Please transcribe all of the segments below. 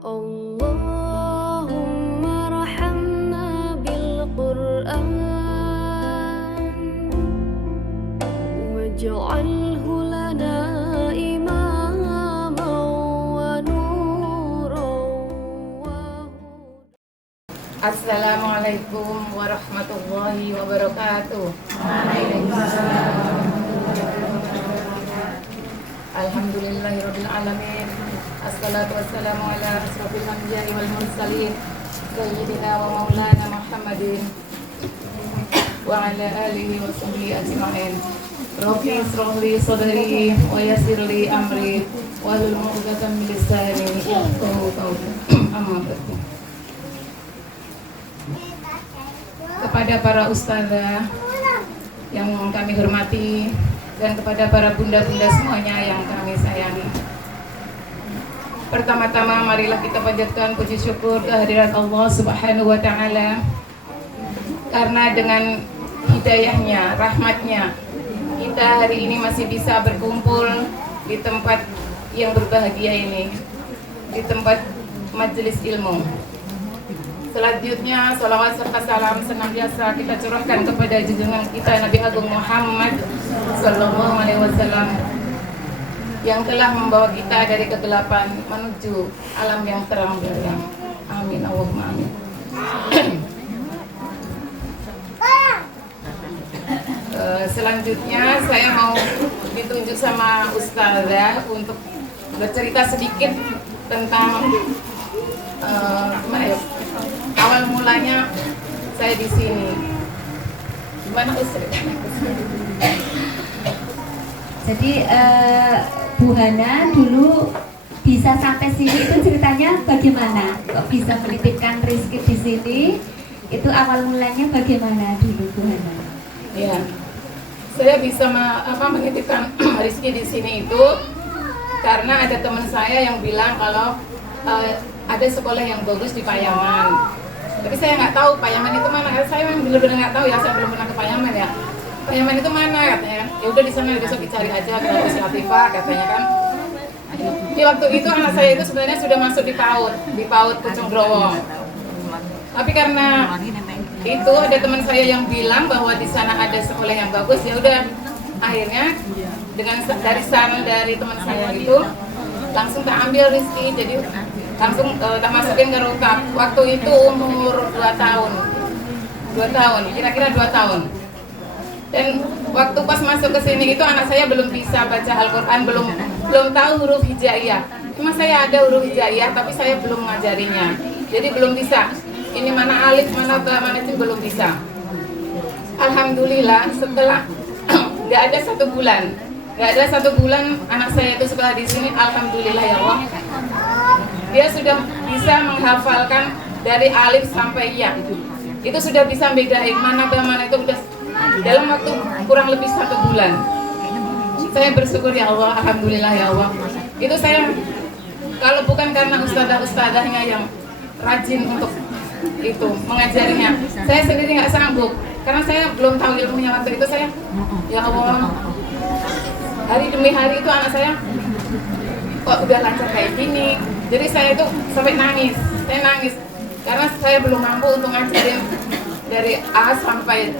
اللهم ارحمنا بالقرآن واجعله لنا إماما ونورا وهدى. Assalamualaikum warahmatullahi wabarakatuh. Alhamdulillahirabbil alamin. Assalatu wassalamu ala asrofil anbiya'i wal mursalin sayyidina wa maulana Muhammadin wa ala alihi wa sahbihi ajma'in. Rabbi ishrah li sadri wa yassir li amri wahlul 'uqdatam min lisani yafqahu qawli. Amma ba'du. Kepada para ustazah yang kami hormati dan kepada para bunda-bunda semuanya yang kami sayangi. Pertama-tama marilah kita panjatkan puji syukur kehadirat Allah Subhanahu wa taala, karena dengan hidayahnya, rahmatnya, kita hari ini masih bisa berkumpul di tempat yang berbahagia ini, di tempat majelis ilmu. Selanjutnya, salawat serta salam senantiasa kita curahkan kepada junjungan kita Nabi Agung Muhammad Sallallahu Alaihi Wasallam yang telah membawa kita dari kegelapan menuju alam yang terang benderang. Amin, Allahumma amin. Selanjutnya saya mau ditunjuk sama ustazah untuk bercerita sedikit tentang awal mulanya saya di sini. Gimana Ustaz? Jadi Bu Hana dulu bisa sampai sini itu ceritanya bagaimana? Kok bisa menitipkan rezeki di sini? Itu awal mulanya bagaimana dulu Bu Hana? Ya, saya bisa menitipkan rezeki di sini itu karena ada teman saya yang bilang kalau ada sekolah yang bagus di Payaman. Tapi saya nggak tahu Payaman itu mana. Saya memang benar-benar nggak tahu ya. Saya belum pernah ke Payaman ya. Payaman itu mana katanya? Ya udah di sana besok dicari aja ke Kampus Latifah katanya kan. Di waktu itu anak saya itu sebenarnya sudah masuk di PAUD Pucung Growong. Tapi karena itu ada teman saya yang bilang bahwa di sana ada sekolah yang bagus, ya udah akhirnya dengan dari teman saya itu langsung tak ambil rezeki, jadi langsung tak masukin ke rukap. Waktu itu umur 2 tahun, kira-kira 2 tahun. Dan waktu pas masuk ke sini itu anak saya belum bisa baca Al-Quran, belum tahu huruf hijaiyah. Cuma saya ada huruf hijaiyah, tapi saya belum mengajarinya. Jadi belum bisa. Ini mana alif, mana ba, mana itu belum bisa. Alhamdulillah setelah nggak ada 1 bulan anak saya itu sekolah di sini. Alhamdulillah ya Allah, dia sudah bisa menghafalkan dari alif sampai ya. Itu sudah bisa bedain mana ba, mana itu udah dalam waktu kurang lebih 1 bulan. Saya bersyukur ya Allah, alhamdulillah ya Allah. Itu saya, kalau bukan karena ustadzah-ustadzahnya yang rajin untuk itu mengajarinya, saya sendiri nggak sanggup, karena saya belum tahu ilmunya. Waktu itu saya, ya Allah, hari demi hari itu anak saya kok udah lancar kayak gini. Jadi saya itu sampai nangis, karena saya belum mampu untuk ngajarin dari A sampai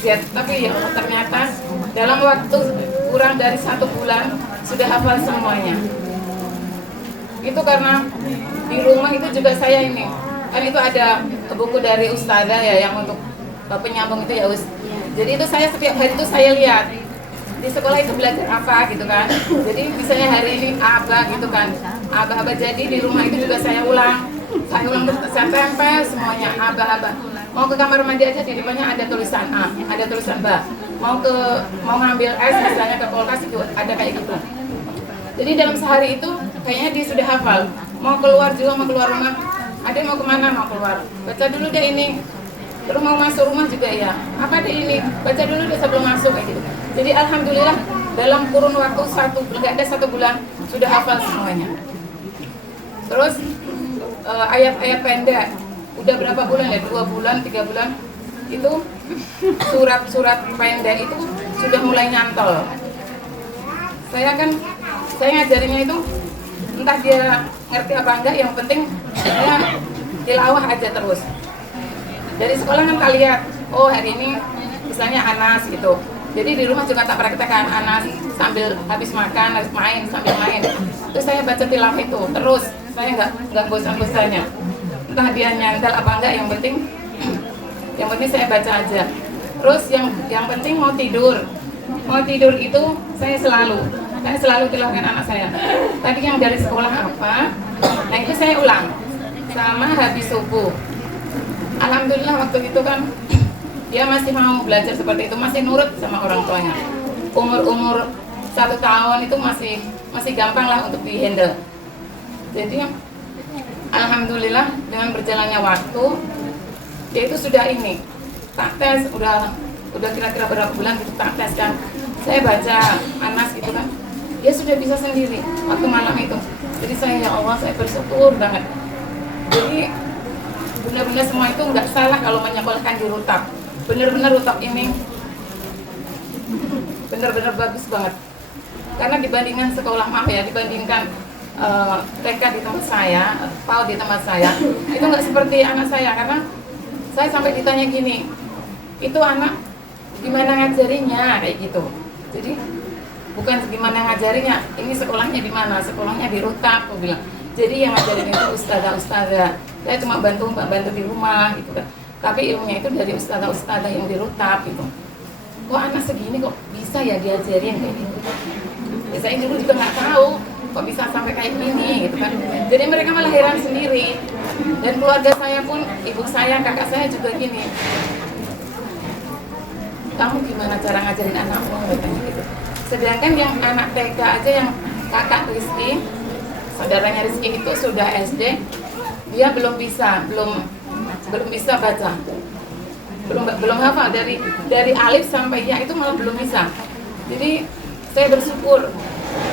Z. Tapi ya ternyata dalam waktu kurang dari 1 bulan sudah hafal semuanya. Itu karena di rumah itu juga saya ini, kan itu ada buku dari ustazah ya yang untuk penyambung itu ya Us. Jadi itu saya setiap hari itu saya lihat di sekolah itu belajar apa gitu kan. Jadi misalnya hari ini aba gitu kan, aba. Jadi di rumah itu juga saya ulang terus saya tempel semuanya aba. Mau ke kamar mandi aja di depannya ada tulisan A, ada tulisan B. Mau ngambil es misalnya ke kulkas itu ada kayak gitu. Jadi dalam sehari itu kayaknya dia sudah hafal. Mau keluar rumah, ada mau kemana, mau keluar, baca dulu deh ini. Terus mau masuk rumah juga ya, apa deh ini, baca dulu deh sebelum masuk kayak gitu. Jadi alhamdulillah dalam kurun waktu nggak ada 1 bulan sudah hafal semuanya. Terus ayat-ayat pendek udah berapa bulan ya, 2 bulan, 3 bulan itu surat-surat pendek itu sudah mulai nyantol. Saya ngajarinnya itu entah dia ngerti apa enggak, yang penting dia tilawah aja terus. Dari sekolah kan kalian lihat, oh hari ini misalnya Anas gitu. Jadi di rumah juga tak praktekkan Anas sambil habis makan, habis main, sambil main. Terus saya baca tilawah itu terus, saya nggak bosan-bosannya. Entah dia nyandal apa enggak, yang penting saya baca aja. Terus yang penting mau tidur itu saya selalu tilawahkan anak saya. Tadi yang dari sekolah apa, nah itu saya ulang sama habis subuh. Alhamdulillah waktu itu kan dia masih mau belajar seperti itu, masih nurut sama orang tuanya. Umur 1 tahun itu masih gampang lah untuk dihandle. Jadi alhamdulillah dengan berjalannya waktu, dia itu sudah ini tak tes, udah kira-kira berapa bulan gitu tak tes kan. Saya baca Anas gitu kan, dia sudah bisa sendiri waktu malam itu. Jadi saya, ya Allah, saya bersyukur banget. Jadi benar-benar semua itu nggak salah kalau menyekolahkan di Rutap. Benar-benar Rutap ini benar-benar bagus banget. Karena dibandingkan sekolah, dibandingkan TK di tempat saya, PAUD di tempat saya, itu nggak seperti anak saya. Karena saya sampai ditanya gini, itu anak gimana ngajarinya, kayak gitu. Jadi bukan gimana ngajarinya, ini sekolahnya di mana? Sekolahnya di Rutap, aku bilang. Jadi yang ngajarin itu ustazah. Saya cuma bantu di rumah gitu kan. Tapi ilmunya itu dari ustazah yang di Rutap gitu. Kok anak segini kok bisa ya diajarin kayak gitu. Ya, saya dulu juga nggak tahu kok bisa sampai kayak gini gitu kan. Jadi mereka malah heran sendiri. Dan keluarga saya pun, ibu saya, kakak saya juga gini. Kamu gimana cara ngajarin anakmu gitu. Sedangkan yang anak TK aja, yang kakak Rizky, saudaranya Rizky itu sudah SD, dia belum bisa baca, belum hafal dari alif sampai ya itu malah belum bisa. Jadi saya bersyukur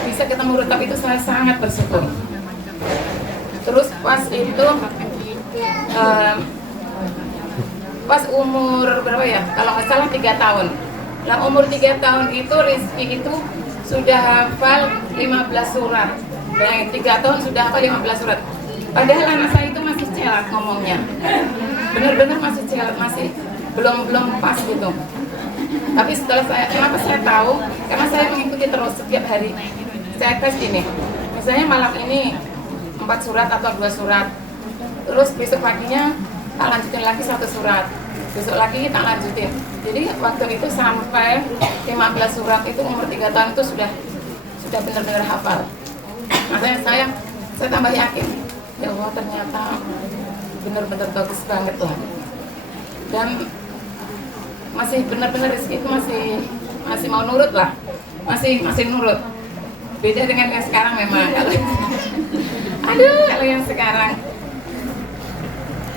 bisa ketemu Rutap itu, saya sangat bersyukur. Terus pas itu pas umur berapa ya? Kalau nggak salah 3 tahun. Nah umur 3 tahun itu Rizky itu sudah hafal 15 surat. Bayangin 3 tahun sudah hafal 15 surat. Padahal anak saya itu masih celat ngomongnya. Benar-benar masih celat, masih belum pas gitu. Tapi setelah kenapa saya tahu? Karena saya mengikuti terus setiap hari. Saya tes gini. Misalnya malam ini 4 surat atau 2 surat. Terus besok paginya tak lanjutin lagi 1 surat. Besok lagi tak lanjutin. Jadi waktu itu sampai 15 surat itu umur 3 tahun itu sudah benar-benar hafal. Makanya saya tambah yakin. Ya Allah, ternyata benar-benar bagus banget lah. Dan masih benar-benar Rizky itu masih mau nurut lah. Masih nurut. Beda dengan yang sekarang memang. Kalau yang sekarang.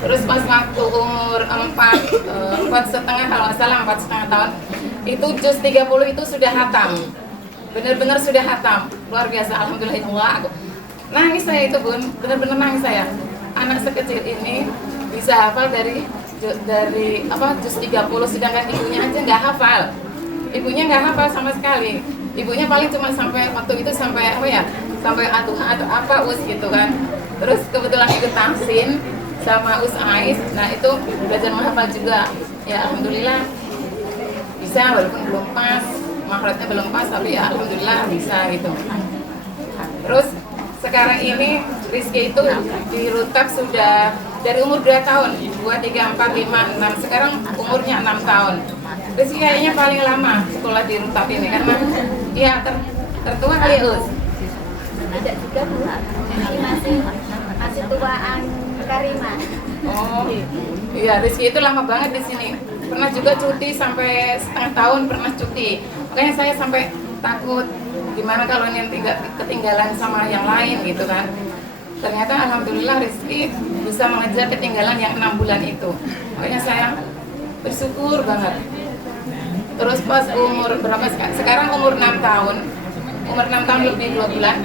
Terus pas waktu umur 4,5 kalau nggak salah 4,5 tahun, itu juz 30 itu sudah hatam. Benar-benar sudah hatam. Luar biasa, alhamdulillah. Nangis saya itu, Bun. Benar-benar nangis saya. Anak sekecil ini bisa hafal dari juz 30, sedangkan ibunya aja nggak hafal. Ibunya nggak hafal sama sekali. Ibunya paling cuma sampai waktu itu sampai sampai Atuha atau apa gitu kan. Terus kebetulan ikut tahsin sama Ais, nah itu belajar menghafal juga. Ya alhamdulillah bisa, walaupun belum pas, makhrajnya belum pas, tapi ya alhamdulillah bisa gitu. Terus sekarang ini Rizky itu di Rutap sudah dari umur 2 tahun, 2, 3, 4, 5, 6, sekarang umurnya 6 tahun. Rizky kayaknya paling lama sekolah di Rutap ini karena dia tertua kali Us. Tidak juga Bu, masih tuaan Karimah. Oh, iya, Rizky itu lama banget di sini. Pernah juga cuti sampai setengah tahun, pernah cuti. Makanya saya sampai takut gimana kalau ini ketinggalan sama yang lain gitu kan. Ternyata alhamdulillah Rizky bisa mengejar ketinggalan yang 6 bulan itu. Makanya saya bersyukur banget. Terus pas umur berapa sekarang umur 6 tahun. Umur 6 tahun lebih 2 bulan.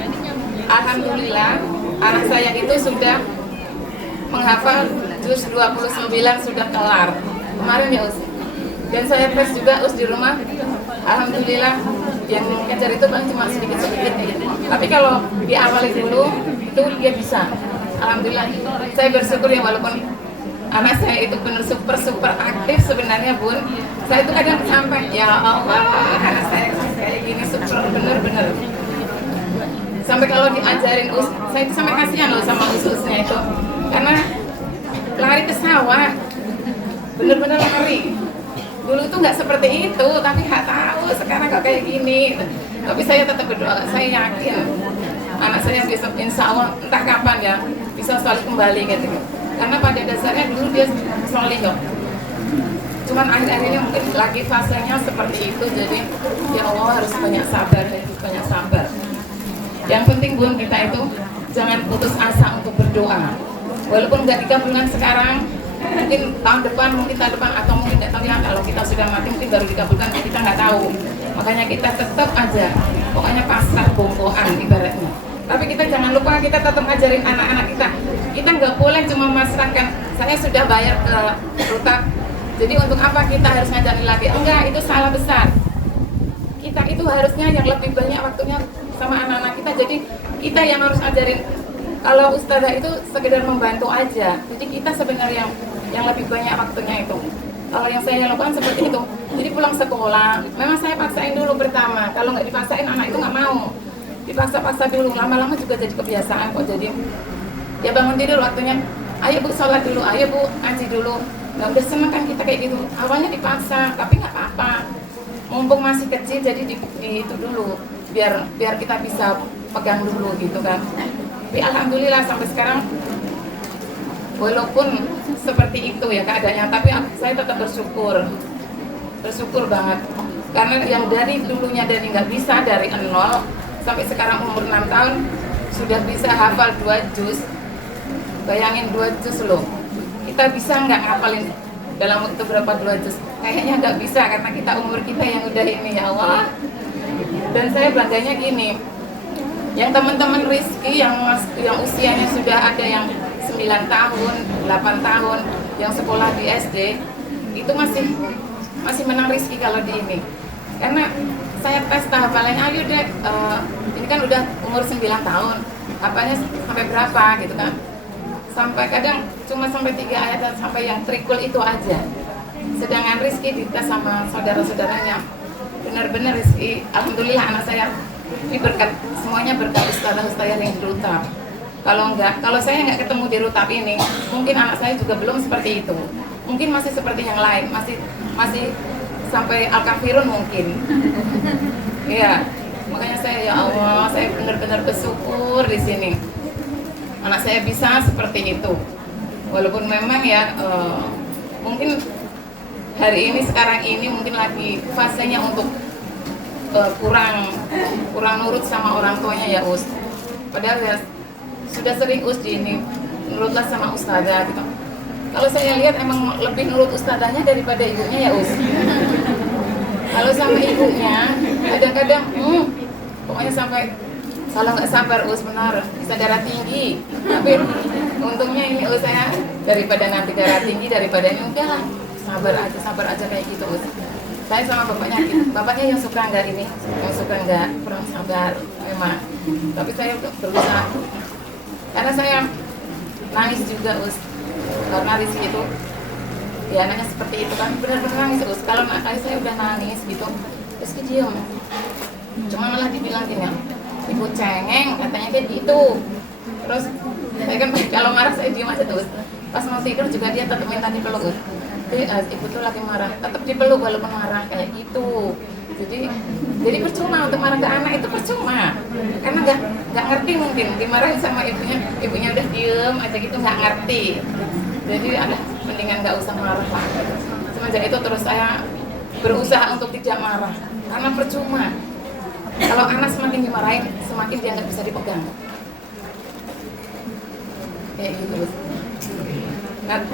Alhamdulillah anak saya itu sudah menghafal juz 29 sudah kelar kemarin ya Us. Dan saya tes juga Us di rumah. Alhamdulillah yang ngejar itu paling cuma sedikit-sedikit gitu. Tapi kalau diawali dulu itu dia bisa. Alhamdulillah, saya bersyukur ya walaupun anak saya itu benar super aktif sebenarnya Bun. Saya itu kadang sampai ya Allah anak saya kayak gini super bener-bener. Sampai kalau diajarin saya itu sampai kasihan loh sama ususnya itu, karena lari ke sawah, bener-bener lari. Dulu itu nggak seperti itu, tapi nggak tahu sekarang kok kayak gini. Tapi saya tetap berdoa, saya yakin anak saya besok insya Allah entah kapan ya bisa soleh kembali gitu. Karena pada dasarnya dulu dia soleh kok. Cuman akhir-akhir ini mungkin lagi fasenya seperti itu, jadi ya Allah harus banyak sabar, banyak sabar. Yang penting Bun, kita itu jangan putus asa untuk berdoa. Walaupun nggak dikabulkan sekarang, mungkin tahun depan, atau mungkin nggak tahu ya, kalau kita sudah mati mungkin baru dikabulkan, kita nggak tahu. Makanya kita tetap aja, pokoknya pasrah bongkoan ibaratnya. Tapi kita jangan lupa, kita tetap ngajarin anak-anak kita. Kita nggak boleh cuma masrahkan, saya sudah bayar ke rutab, jadi untuk apa kita harus ngajarin lagi? Enggak, itu salah besar. Kita itu harusnya yang lebih banyak waktunya sama anak-anak kita, jadi kita yang harus ngajarin. Kalau ustazah itu sekedar membantu aja, jadi kita sebenarnya yang lebih banyak waktunya itu. Kalau yang saya lakukan seperti itu, jadi pulang sekolah, memang saya paksain dulu pertama. Kalau nggak dipaksain anak itu nggak mau, dipaksa-paksa dulu, lama-lama juga jadi kebiasaan kok. Jadi ya bangun tidur waktunya, ayo Bu sholat dulu, ayo Bu ngaji dulu. Nah udah seneng kan kita kayak gitu. Awalnya dipaksa, tapi nggak apa-apa. Mumpung masih kecil, jadi di itu dulu, biar kita bisa pegang dulu gitu kan. Tapi alhamdulillah sampai sekarang walaupun seperti itu ya keadaannya, tapi saya tetap bersyukur banget, karena yang dari dulunya dari nggak bisa, dari 0 sampai sekarang umur 6 tahun sudah bisa hafal 2 juz. Bayangin 2 juz loh, kita bisa nggak ngapalin dalam waktu berapa 2 juz? Kayaknya nggak bisa, karena kita umur kita yang udah ini ya Allah. Dan saya bangganya gini, yang teman-teman Rizky yang usianya sudah ada yang 9 tahun, 8 tahun, yang sekolah di SD, itu masih menang Rizky kalau di ini. Karena saya tes hafalannya, ayo dek, ini kan udah umur 9 tahun, hafalnya sampai berapa gitu kan. Sampai kadang cuma sampai 3 ayat, sampai yang trikul itu aja. Sedangkan Rizky dites sama saudara-saudaranya, benar-benar Rizky, alhamdulillah anak saya ini berkat, semuanya berkat ustazah-ustazah yang di Rutab. Kalau saya nggak ketemu di Rutab ini, mungkin anak saya juga belum seperti itu. Mungkin masih seperti yang lain, masih sampai Al-Kafirun mungkin. Iya, makanya saya ya Allah, saya benar-benar bersyukur di sini. Anak saya bisa seperti itu. Walaupun memang ya mungkin hari ini sekarang ini mungkin lagi fasenya untuk kurang nurut sama orang tuanya ya Us. Padahal ya sudah sering Us di ini nurutlah sama ustazah gitu. Kalau saya lihat emang lebih nurut ustazahnya daripada ibunya ya Us. Kalau sama ibunya kadang-kadang pokoknya sampai kalau nggak sabar Us benar bisa darah tinggi. Tapi untungnya ini Us saya daripada nanti darah tinggi daripada ini udahlah sabar aja kayak gitu Us. Saya sama bapaknya yang suka nggak ini, yang suka nggak kurang sabar memang. Tapi saya berusaha, karena saya nangis juga Us, karena Rizky itu ya anaknya seperti itu kan, benar-benar nangis Us. Kalau kali saya udah nangis gitu, Rizky diem, cuma malah dibilang gini, ibu cengeng katanya kayak gitu. Terus saya kan kalau marah saya diem aja terus. Pas mau tidur juga dia tetap minta dipeluk Us. Ibu tuh lagi marah, tetap dipeluk walaupun marah kayak gitu. Jadi percuma untuk marah ke anak itu percuma, karena nggak ngerti mungkin dimarahin sama ibunya udah diem aja gitu nggak ngerti. Jadi mendingan nggak usah marah lah. Semenjak itu terus saya berusaha untuk tidak marah, karena percuma. Kalau anak semakin dimarahin, semakin dia nggak bisa dipegang. Kayak gitu. Nah,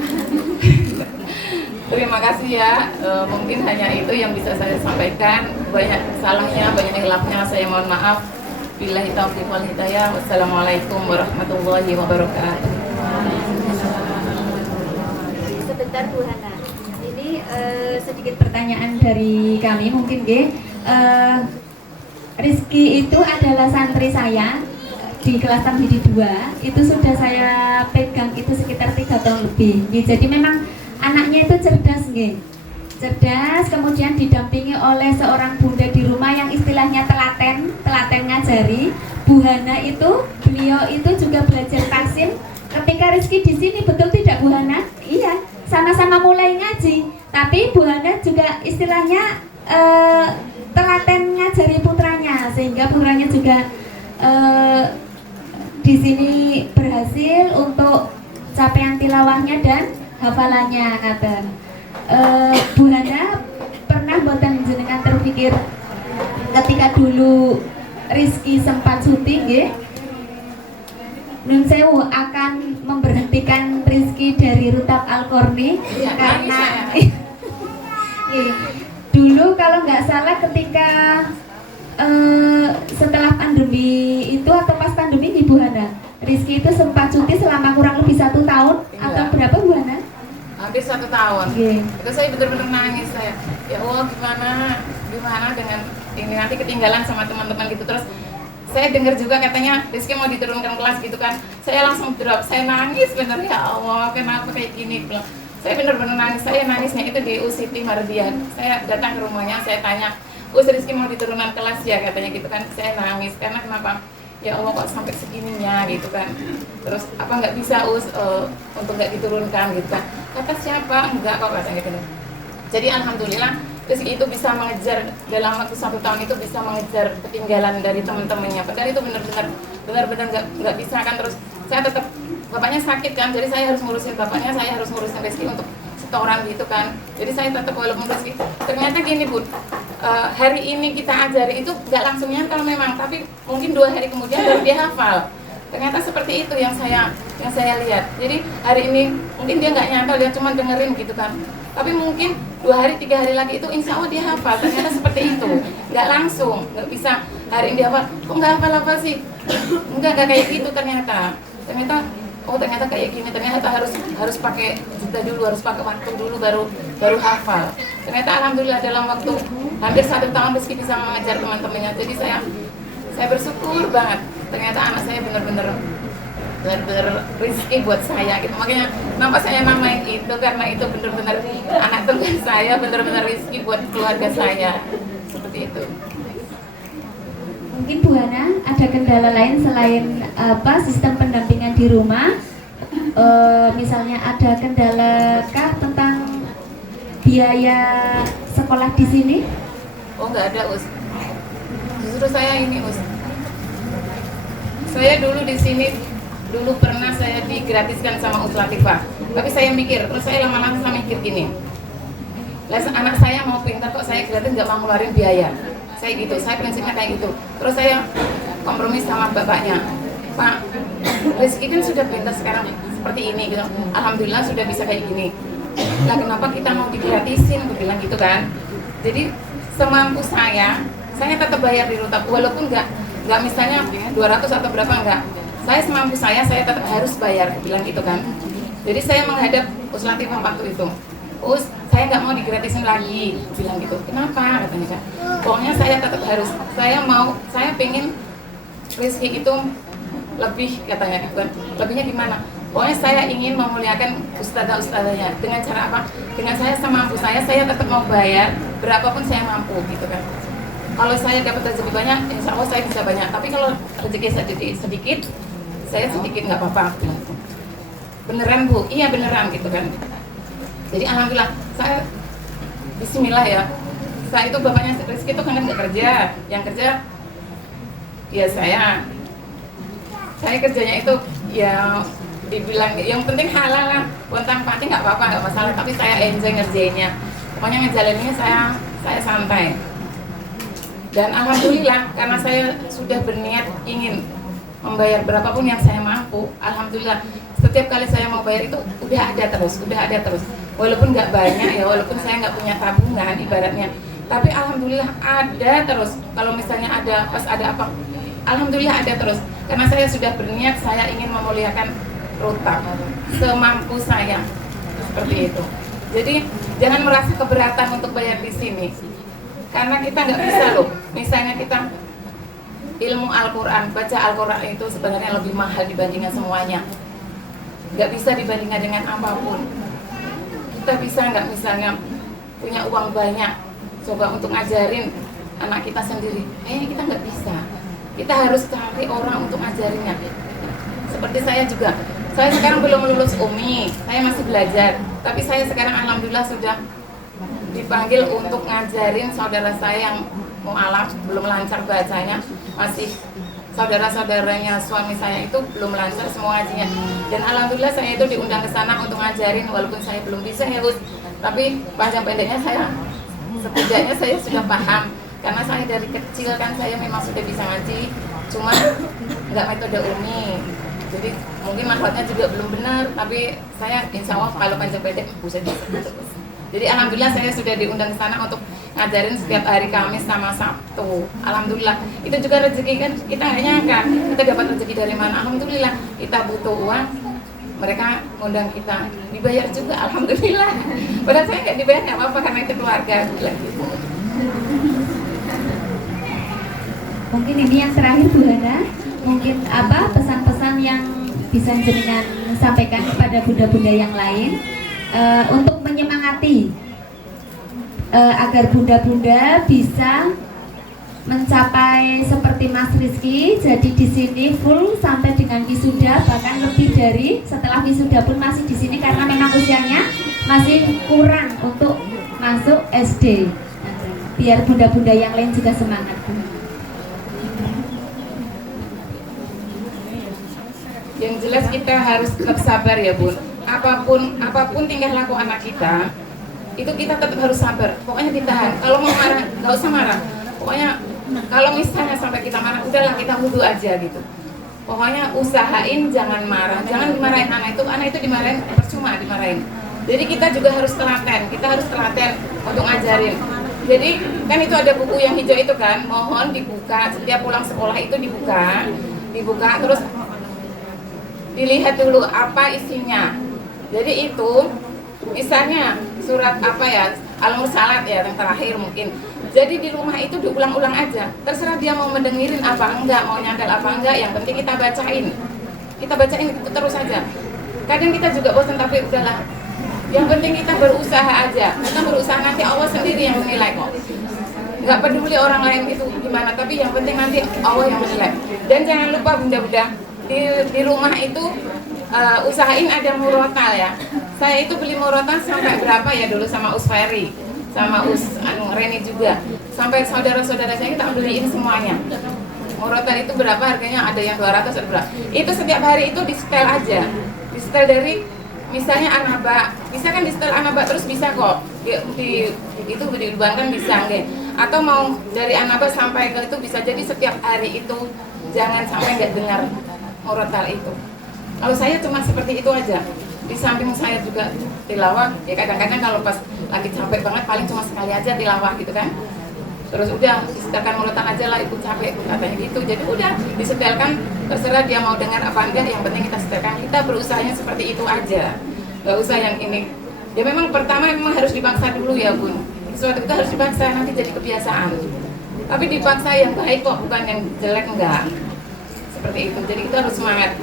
terima kasih ya, mungkin hanya itu yang bisa saya sampaikan. Banyak salahnya, banyak hilafnya, saya mohon maaf. Billahi taufiq wal hidayah. Wassalamualaikum warahmatullahi wabarakatuh. Sebentar Bu Hana, ini sedikit pertanyaan dari kami mungkin Rizky itu adalah santri saya di kelas Tamhidi 2. Itu sudah saya pegang itu sekitar 3 tahun lebih. Jadi memang anaknya itu cerdas nggih. Cerdas, kemudian didampingi oleh seorang bunda di rumah yang istilahnya telaten ngajari. Bu Hana itu, beliau itu juga belajar taksim. Ketika Rizky di sini, betul tidak Bu Hana? Iya, sama-sama mulai ngaji. Tapi Bu Hana juga istilahnya telaten ngajari putranya, sehingga putranya juga di sini berhasil untuk capaian tilawahnya dan hafalannya, ngaten. Bu Hana pernah buatan jenengan terpikir ketika dulu Rizky sempat syuting nggih, Nun Sewu akan memberhentikan Rizky dari Rutab Al-Qorni karena dulu kalau nggak salah ketika setelah pandemi itu atau pas pandemi Ibu Hana, Rizky itu sempat cuti selama kurang lebih 1 tahun atau berapa Bu Hana? Hampir 1 tahun. Itu saya benar-benar nangis saya. Ya Allah, gimana dengan ini, nanti ketinggalan sama teman-teman gitu. Terus saya dengar juga katanya Rizky mau diturunkan kelas gitu kan. Saya langsung drop, saya nangis bener, ya Allah kenapa kayak gini. Saya benar-benar nangis. Saya nangisnya itu di Siti Mardian. Saya datang ke rumahnya, saya tanya, Rizky mau diturunkan kelas ya katanya gitu kan. Saya nangis karena kenapa? Ya Allah kok sampai segininya gitu kan. Terus apa nggak bisa untuk nggak diturunkan gitu kan. Kata siapa? Enggak kok katanya gitu. Jadi alhamdulillah Rizky itu bisa mengejar dalam waktu 1 tahun itu bisa mengejar ketinggalan dari teman-temannya. Padahal itu benar-benar nggak bisa kan. Terus saya tetap, bapaknya sakit kan, jadi saya harus ngurusin bapaknya, saya harus ngurusin Rizky untuk setoran gitu kan. Jadi saya tetap walaupun Rizky ternyata gini Bun, hari ini kita ajari itu nggak langsung nyantol memang, tapi mungkin 2 hari kemudian baru dia hafal. Ternyata seperti itu yang saya lihat. Jadi hari ini mungkin dia nggak nyantol, dia cuma dengerin gitu kan. Tapi mungkin 2 hari 3 hari lagi itu insya Allah dia hafal. Ternyata seperti itu, nggak langsung, nggak bisa hari ini dia hafal. Kok nggak hafal sih? Nggak kayak gitu ternyata. Ternyata kayak gini. Ternyata harus pakai jeda dulu, harus pakai waktu dulu baru hafal. Ternyata alhamdulillah dalam waktu hampir 1 tahun Rizky bisa mengejar teman-temannya. Jadi saya bersyukur banget. Ternyata anak saya benar-benar Rizky buat saya gitu. Makanya kenapa saya namain itu, karena itu benar-benar anak tunggal saya, benar-benar Rizky buat keluarga saya. Seperti itu. Mungkin Bu Hana ada kendala lain selain sistem pendampingan di rumah? Misalnya ada kendala kah tentang biaya sekolah di sini? Oh nggak ada Us. Justru saya ini Us. Saya dulu di sini pernah saya digratiskan sama Us Latifah. Tapi saya mikir, terus saya lama-lama mikir gini. Anak saya mau pintar kok saya gratis nggak mau ngeluarin biaya. Saya gitu, saya prinsipnya kayak gitu. Terus saya kompromi sama bapaknya. Pak, Rizky kan sudah pintar sekarang seperti ini gitu. Alhamdulillah sudah bisa kayak gini. Lah kenapa kita mau digratisin? Aku bilang gitu kan. Jadi semampu saya tetap bayar di Rutab walaupun nggak misalnya 200 atau berapa enggak. Saya semampu saya tetap harus bayar, bilang gitu kan. Jadi saya menghadap Us Latifah waktu itu. Us, saya nggak mau digratisin lagi, bilang gitu. Kenapa? Katanya kan. Pokoknya saya tetap harus. Saya pengen Rizky itu lebih, katanya gitu kan. Lebihnya gimana? Pokoknya saya ingin memuliakan ustadzah-ustadzahnya. Dengan cara apa? Dengan saya semampu saya tetap mau bayar berapapun saya mampu gitu kan. Kalau saya dapat rezeki banyak, insya Allah saya bisa banyak. Tapi kalau rezeki sedikit, saya sedikit nggak apa-apa. Beneran Bu? Iya beneran gitu kan. Jadi alhamdulillah saya bismillah ya. Saya itu bapaknya Rizky itu kan nggak kerja, yang kerja ya saya kerjanya itu ya dibilang yang penting halal lah, pontang panting nggak apa-apa, nggak masalah. Tapi saya enjoy ngerjainnya. Pokoknya ngejalaninnya saya santai. Dan alhamdulillah karena saya sudah berniat ingin membayar berapapun yang saya mampu, alhamdulillah setiap kali saya mau bayar itu udah ada terus. Walaupun nggak banyak ya, walaupun saya nggak punya tabungan ibaratnya, tapi alhamdulillah ada terus. Kalau misalnya ada pas ada apa, alhamdulillah ada terus. Karena saya sudah berniat saya ingin memuliakan Rutab semampu saya seperti itu. Jadi jangan merasa keberatan untuk bayar di sini. Karena kita nggak bisa loh, misalnya kita ilmu Al-Quran, baca Al-Quran itu sebenarnya lebih mahal dibandingkan semuanya. Nggak bisa dibandingkan dengan apapun. Kita bisa nggak misalnya punya uang banyak, coba untuk ngajarin anak kita sendiri? Kita nggak bisa. Kita harus cari orang untuk ngajarinnya. Seperti saya juga. Saya sekarang belum lulus UMI, saya masih belajar. Tapi saya sekarang alhamdulillah sudah dipanggil untuk ngajarin saudara saya yang mu'alaf, belum lancar bacanya, masih saudara-saudaranya suami saya itu belum lancar semua ngajinya. Dan alhamdulillah saya itu diundang ke sana untuk ngajarin, walaupun saya belum bisa ya Gus, tapi panjang pendeknya saya setidaknya saya sudah paham, karena saya dari kecil kan saya memang sudah bisa ngaji, cuma nggak metode UMI. Jadi mungkin makhluknya juga belum benar, tapi saya insya Allah kalau panjang pendek bisa. Jadi alhamdulillah saya sudah diundang ke sana untuk ngajarin setiap hari Kamis sama Sabtu. Alhamdulillah. Itu juga rezeki kan, kita nggak nyangka kita dapat rezeki dari mana. Alhamdulillah. Kita butuh uang, mereka undang kita, dibayar juga. Alhamdulillah. Padahal saya nggak dibayar nggak apa-apa karena itu keluarga. Mungkin ini yang terakhir Bu Hana, mungkin apa pesan-pesan yang bisa jenengan sampaikan kepada bunda-bunda yang lain untuk menyemangati agar bunda-bunda bisa mencapai seperti Mas Rizky, jadi di sini full sampai dengan wisuda, bahkan lebih dari setelah wisuda pun masih di sini karena memang usianya masih kurang untuk masuk SD. Biar bunda-bunda yang lain juga semangat. Yang jelas kita harus tetap sabar ya Bun. Apapun tingkah laku anak kita, itu kita tetap harus sabar. Pokoknya ditahan. Kalau mau marah, nggak usah marah. Pokoknya kalau misalnya sampai kita marah, udahlah kita wudhu aja gitu. Pokoknya usahain jangan marah, jangan dimarahin anak itu dimarahin percuma dimarahin. Jadi kita juga harus telaten, untuk ngajarin. Jadi kan itu ada buku yang hijau itu kan, mohon dibuka setiap pulang sekolah itu dibuka terus dilihat dulu apa isinya. Jadi itu misalnya surat apa ya, Al-Mursalat ya yang terakhir mungkin. Jadi di rumah itu diulang-ulang aja. Terserah dia mau mendengirin apa enggak, mau nyandel apa enggak, yang penting kita bacain. Kita bacain itu terus aja. Kadang kita juga bosan tapi udahlah. Yang penting kita berusaha aja. Kita berusaha, nanti Allah sendiri yang menilai kok. Nggak peduli orang lain itu gimana, tapi yang penting nanti Allah yang menilai. Dan jangan lupa bunda-bunda, di rumah itu usahain ada murotal ya. Saya itu beli murotal sampai berapa ya dulu sama Us Ferry, sama Us Reni juga. Sampai saudara-saudara saya kita beliin semuanya. Murotal itu berapa harganya? Ada yang 200 ada berapa. Itu setiap hari itu di setel aja. Di setel dari misalnya Anaba, bisa kan di setel Anaba terus bisa kok. Itu diubahkan bisa nggak? Atau mau dari Anaba sampai ke itu bisa, jadi setiap hari itu jangan sampai nggak dengar murotal itu. Kalau saya cuma seperti itu aja. Di samping saya juga tilawah, ya kadang-kadang kalau pas lagi capek banget paling cuma sekali aja tilawah gitu kan. Terus udah disetelkan murotal aja lah, ibu capek katanya gitu. Jadi udah disetelkan, terserah dia mau dengar apa enggak, yang penting kita setelkan. Kita berusahanya seperti itu aja. Nggak usah yang ini. Ya memang pertama memang harus dipaksa dulu ya Bun. Sesuatu itu harus dipaksa, nanti jadi kebiasaan. Tapi dipaksa yang baik kok, bukan yang jelek, enggak. Seperti itu, jadi kita harus semangat.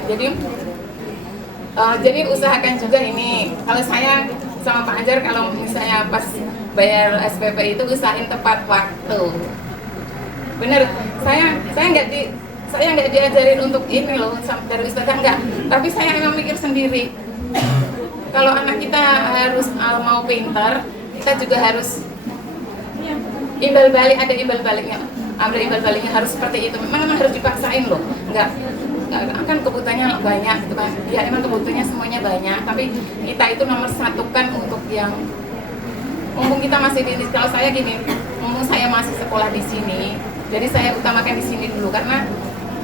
Jadi usahakan juga ini. Kalau saya sama Pak Anjar, kalau misalnya pas bayar SPP itu usahain tepat waktu. Bener, saya nggak diajarin untuk ini loh dari ustazah, enggak. Tapi saya memang mikir sendiri. Kalau anak kita harus mau pintar, kita juga harus imbal balik, ada imbal baliknya. Ada imbal baliknya harus seperti itu. Memang harus dipaksain loh. Enggak kan kebutuhannya banyak gitu kan. Ya emang kebutuhannya semuanya banyak, tapi kita itu nomor satukan untuk yang mumpung kita masih di, kalau saya gini, mumpung saya masih sekolah di sini, jadi saya utamakan di sini dulu karena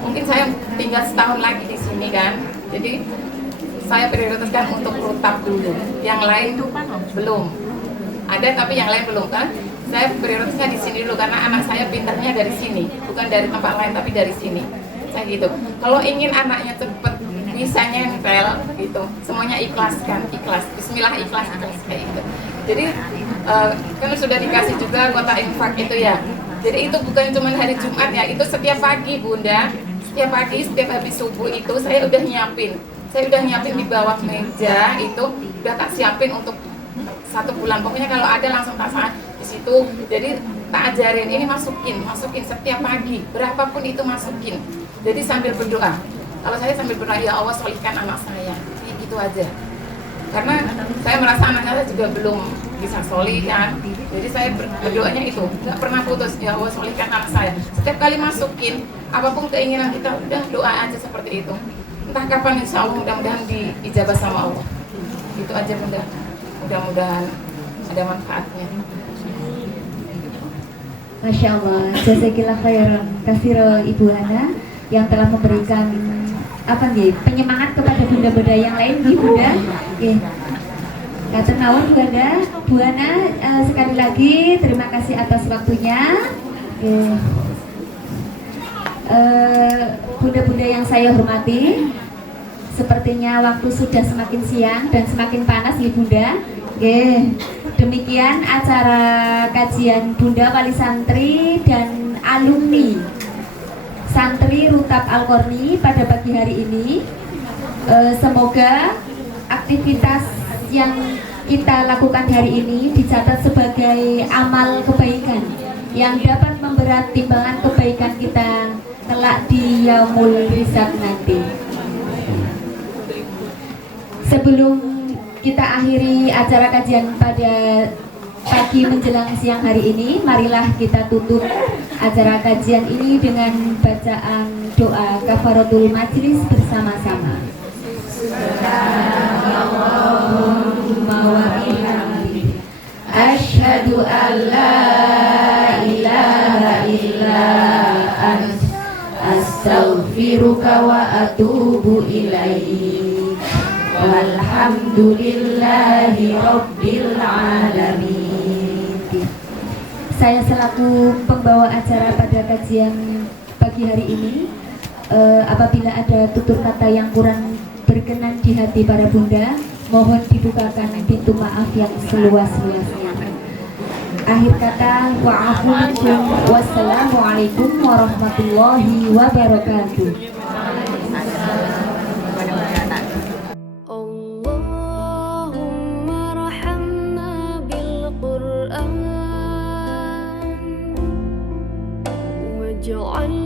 mungkin saya tinggal setahun lagi di sini kan. Jadi saya prioritaskan untuk rutab dulu. Yang lain belum. Ada tapi yang lain belum kan. Saya prioritasnya di sini dulu karena anak saya pintarnya dari sini, bukan dari tempat lain tapi dari sini. Saya gitu. Kalau ingin anaknya cepet bisanya nempel gitu, semuanya ikhlas. Bismillah ikhlas kayak gitu. Jadi kan sudah dikasih juga kotak infak itu ya. Jadi itu bukan cuma hari Jumat ya, itu setiap pagi Bunda. Setiap pagi, setiap habis subuh itu saya udah nyiapin. Saya udah nyiapin di bawah meja itu, udah tak siapin untuk 1 bulan. Pokoknya kalau ada langsung tak saat di situ. Jadi tak ajarin, ini masukin setiap pagi, berapapun itu masukin. Jadi sambil berdoa. Kalau saya sambil berdoa, ya Allah solihkan anak saya, kayak gitu aja. Karena saya merasa anak saya juga belum bisa solih kan. Jadi saya berdoanya itu, nggak pernah putus, ya Allah solihkan anak saya. Setiap kali masukin, apapun keinginan kita, udah doa aja seperti itu. Entah kapan insya Allah mudah-mudahan diijabah sama Allah. Itu aja Bunda. Mudah-mudahan ada manfaatnya. Masya Allah, jazakillah khairan kasiro Ibu Hana yang telah memberikan penyemangat kepada bunda-bunda yang lain di Bunda. Kata nawon Bunda, Bu Hana sekali lagi terima kasih atas waktunya. Bunda-bunda yang saya hormati, sepertinya waktu sudah semakin siang dan semakin panas nih Bunda. Demikian acara kajian Bunda Wali Santri dan alumni Santri Rutab Al-Qorni pada pagi hari ini. Semoga aktivitas yang kita lakukan hari ini dicatat sebagai amal kebaikan yang dapat memberat timbangan kebaikan kita kelak di yaumul hisab nanti. Sebelum kita akhiri acara kajian pada pagi menjelang siang hari ini, marilah kita tutup acara kajian ini dengan bacaan doa kafaratul majlis bersama-sama. Subhanallahumma wa bihamdihi, asyhadu an la ilaha illa anta, astaghfiruka wa atubu ilaik. Walhamdulillahi Rabbil Alamin. Saya selaku pembawa acara pada kajian pagi hari ini, apabila ada tutur kata yang kurang berkenan di hati para bunda, mohon dibukakan pintu maaf yang seluas-luasnya. Akhir kata, wa'afukum, wassalamualaikum warahmatullahi wabarakatuh. واجعل